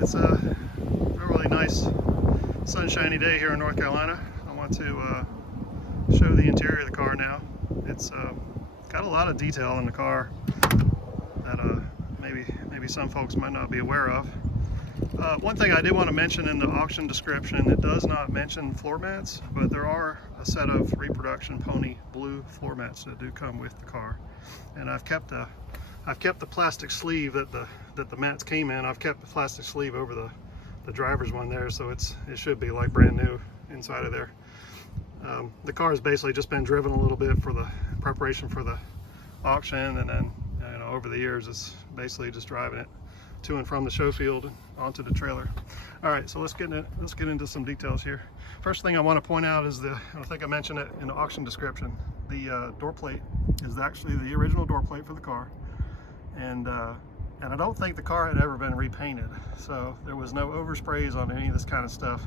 It's a really nice sunshiny day here in North Carolina. I want to show the interior of the car now. It's got a lot of detail in the car that maybe some folks might not be aware of. One thing I did want to mention in the auction description, it does not mention floor mats, but there are a set of reproduction pony blue floor mats that do come with the car, and I've kept the plastic sleeve that the mats came in. I've kept the plastic sleeve over the driver's one there, so it should be like brand new inside of there. The car has basically just been driven a little bit for the preparation for the auction, and then over the years it's basically just driving it to and from the show field and onto the trailer. All right, so let's get into some details here. First thing I want to point out is I think I mentioned it in the auction description, the door plate is actually the original door plate for the car, and I don't think the car had ever been repainted, so there was no oversprays on any of this kind of stuff.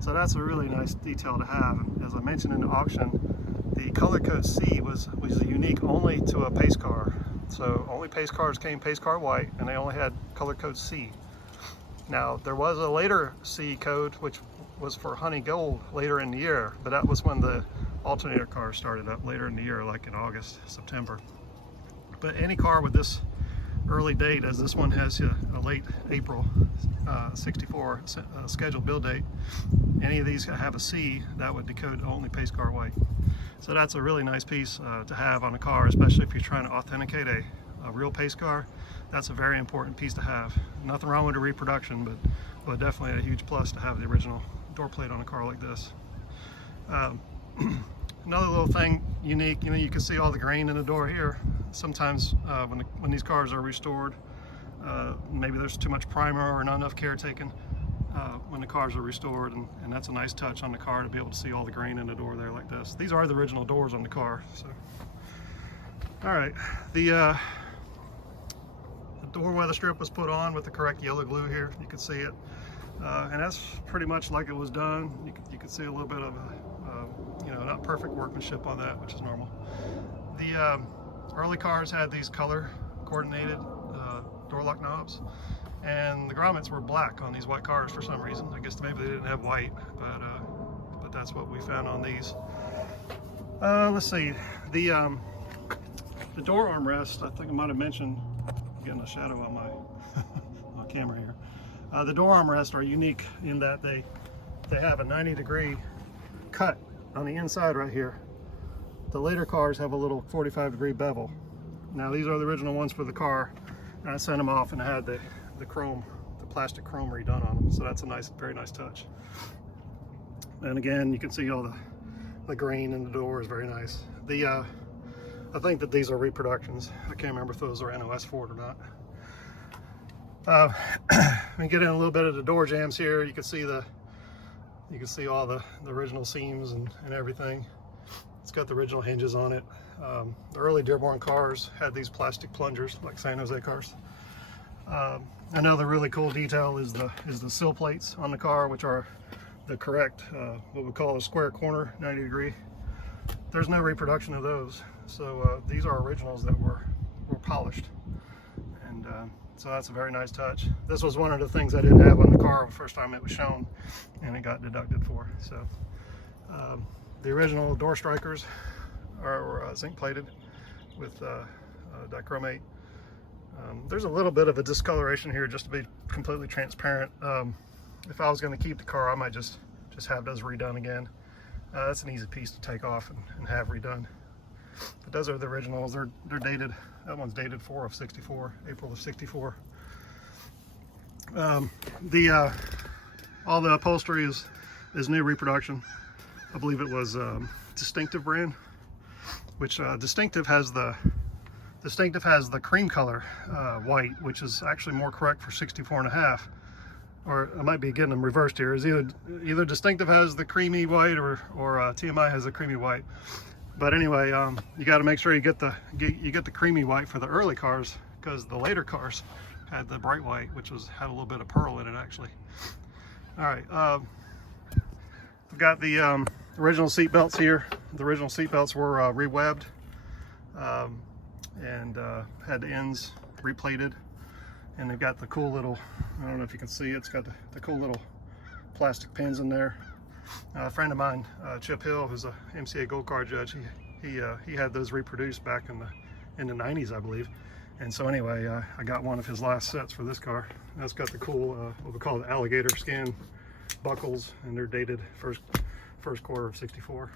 So that's a really nice detail to have. And as I mentioned in the auction, the color code C was unique only to a pace car. So only pace cars came pace car white, and they only had color code C. Now there was a later C code which was for honey gold later in the year, but that was when the alternator cars started up later in the year, like in August, September. But any car with this early date, as this one has a late April 64 scheduled build date, any of these have a C, that would decode only pace car white. So that's a really nice piece to have on a car, especially if you're trying to authenticate a real pace car. That's a very important piece to have. Nothing wrong with a reproduction, but definitely a huge plus to have the original door plate on a car like this. Another little thing unique, you can see all the grain in the door here. Sometimes when these cars are restored, maybe there's too much primer or not enough care taken when the cars are restored, and that's a nice touch on the car to be able to see all the grain in the door there like this. These are the original doors on the car. So, all right, the door weather strip was put on with the correct yellow glue here. You can see it, and that's pretty much like it was done. You can see a little bit of not perfect workmanship on that, which is normal. The early cars had these color coordinated door lock knobs, and the grommets were black on these white cars for some reason. I guess maybe they didn't have white, but that's what we found on these. Let's see, the door armrest, I think I might have mentioned, I'm getting a shadow on my camera here. The door armrests are unique in that they have a 90-degree cut on the inside right here. The later cars have a little 45-degree bevel. Now these are the original ones for the car, and I sent them off and I had the plastic chrome redone on them. So that's a very nice touch. And again, you can see all the grain in the door is very nice. I think that these are reproductions. I can't remember if those are NOS for it or not. Let me get in a little bit of the door jambs here. You can see all the original seams and everything. It's got the original hinges on it. The early Dearborn cars had these plastic plungers like San Jose cars. Another really cool detail is the sill plates on the car, which are the correct what we call a square corner 90-degree. There's no reproduction of those, so these are originals that were polished, and so that's a very nice touch. This was one of the things I didn't have on the car the first time it was shown, and it got deducted for. So the original door strikers are zinc plated with dichromate. There's a little bit of a discoloration here, just to be completely transparent. If I was going to keep the car, I might just have those redone again. That's an easy piece to take off and have redone. But those are the originals. They're dated. That one's dated April of 64. All the upholstery is new reproduction. I believe it was Distinctive brand, which Distinctive has the cream color white, which is actually more correct for 64.5. Or I might be getting them reversed here. Is either Distinctive has the creamy white or TMI has the creamy white. But anyway, you got to make sure you get the creamy white for the early cars, because the later cars had the bright white, which had a little bit of pearl in it actually. All right, we've got the original seat belts here. The original seat belts were re-webbed and had the ends replated, and they've got the cool little I don't know if you can see it. It's got the cool little plastic pins in there. A friend of mine, Chip Hill, who's a MCA Gold Card judge, he had those reproduced back in the 90s, I believe. And so anyway, I got one of his last sets for this car. That's got the cool, what we call the alligator skin buckles, and they're dated first quarter of '64.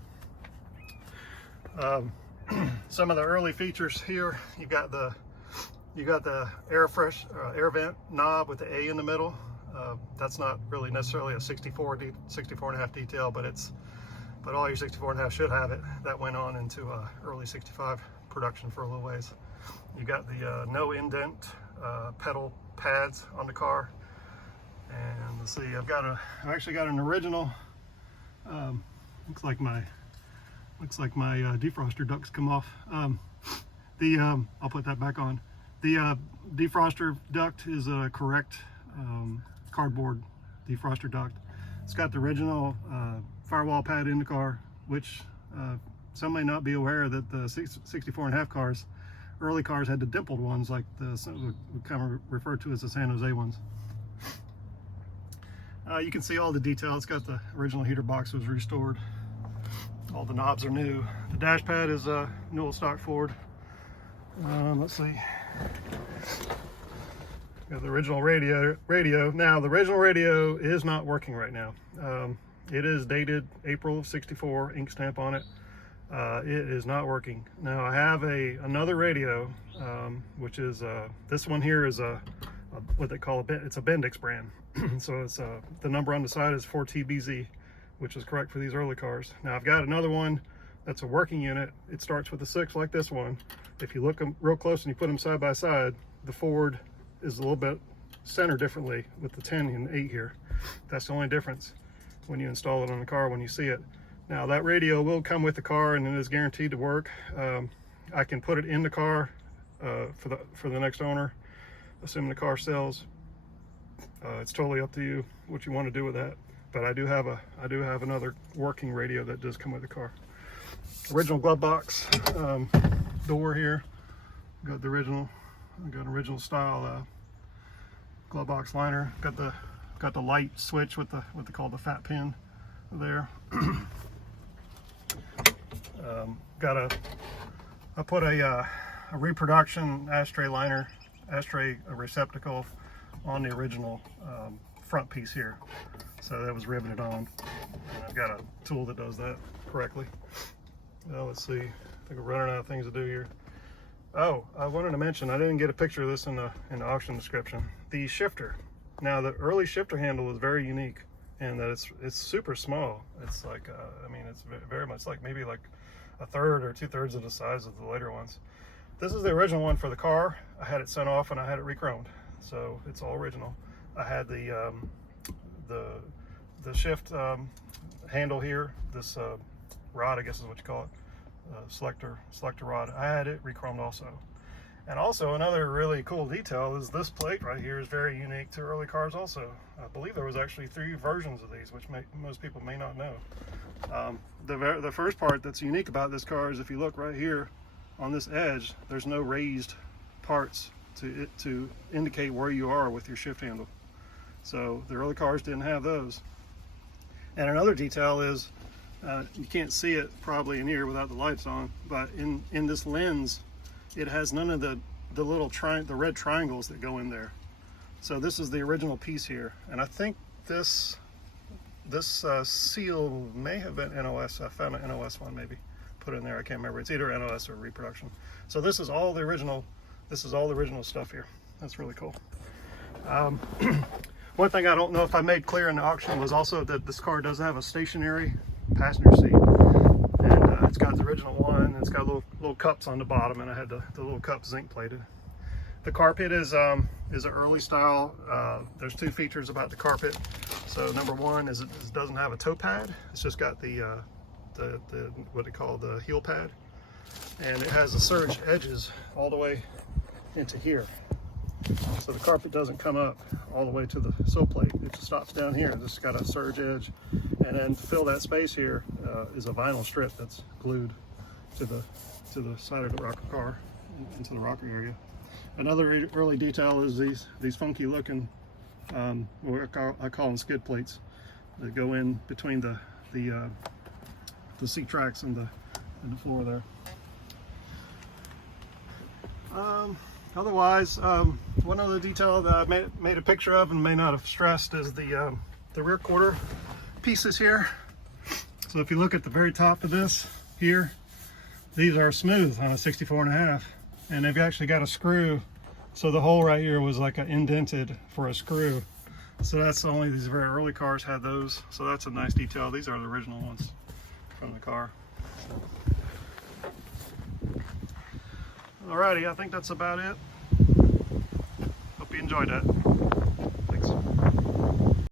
Some of the early features here, you got the air vent knob with the A in the middle. That's not really necessarily a 64 and a half detail, but all your 64 and a half should have it. That went on into early 65 production for a little ways. You got the no indent pedal pads on the car, and let's see, I've actually got an original. Looks like my defroster ducts come off. I'll put that back on. The defroster duct is a correct cardboard defroster duct. It's got the original firewall pad in the car, which some may not be aware that the 64 and a half cars, early cars, had the dimpled ones, like we kind of referred to as the San Jose ones. You can see all the detail. It's got the original heater box was restored. All the knobs are new. The dash pad is a Newell stock Ford. Let's see. Got the original radio. Now the original radio is not working right now. It is dated April of '64, ink stamp on it. It is not working. Now I have another radio, which is this one here is what they call it's a Bendix brand. So it's the number on the side is 4TBZ, which is correct for these early cars. Now I've got another one that's a working unit. It starts with a 6 like this one. If you look them real close and you put them side by side, the Ford is a little bit centered differently with the 10 and 8 here. That's the only difference when you install it on the car when you see it. Now that radio will come with the car and it is guaranteed to work. I can put it in the car for the next owner, assuming the car sells. It's totally up to you what you want to do with that. But I do have another working radio that does come with the car. Original glove box door here. Got the original. Got an original style glove box liner. Got the light switch with what they call the fat pin there. I put a reproduction ashtray receptacle on the original front piece here, so that was riveted on, and I've got a tool that does that correctly. Well, let's see, I think we're running out of things to do here. Oh, I wanted to mention, I didn't get a picture of this in the auction description. The shifter. Now the early shifter handle is very unique in that it's super small. It's like I mean, it's very much like maybe like a third or 2/3 of the size of the later ones. This is the original one for the car. I had it sent off and I had it re-chromed, so it's all original. I had the shift handle here, this rod, I guess is what you call it, selector rod. I had it re-chromed also. And also another really cool detail is this plate right here is very unique to early cars also. I believe there was actually 3 versions of these, which most people may not know. The first part that's unique about this car is if you look right here on this edge, there's no raised parts to indicate where you are with your shift handle. So the early cars didn't have those. And another detail is, you can't see it probably in here without the lights on, but in this lens, it has none of the little the red triangles that go in there. So this is the original piece here, and I think this seal may have been NOS. I found an NOS one maybe put in there. I can't remember. It's either NOS or reproduction. So this is all the original. This is all the original stuff here. That's really cool. One thing I don't know if I made clear in the auction was also that this car does have a stationary passenger seat, and it's got the original one. It's got little cups on the bottom, and I had the little cups zinc plated. The carpet is an early style. There's 2 features about the carpet. So number one is it doesn't have a toe pad. It's just got the what they call the heel pad, and it has the surge edges all the way into here. So the carpet doesn't come up all the way to the sill plate. It just stops down here. It's just got a surge edge, and then to fill that space here is a vinyl strip that's glued to the side of the rocker car into the rocker area. Another early detail is these funky looking or I call them skid plates, that go in between the seat tracks and the floor there. Otherwise, one other detail that I made a picture of and may not have stressed is the rear quarter pieces here. So if you look at the very top of this here, these are smooth on a 64.5, and they've actually got a screw. So the hole right here was like indented for a screw. So that's only these very early cars had those. So that's a nice detail. These are the original ones from the car. Alrighty, I think that's about it. Hope you enjoyed that.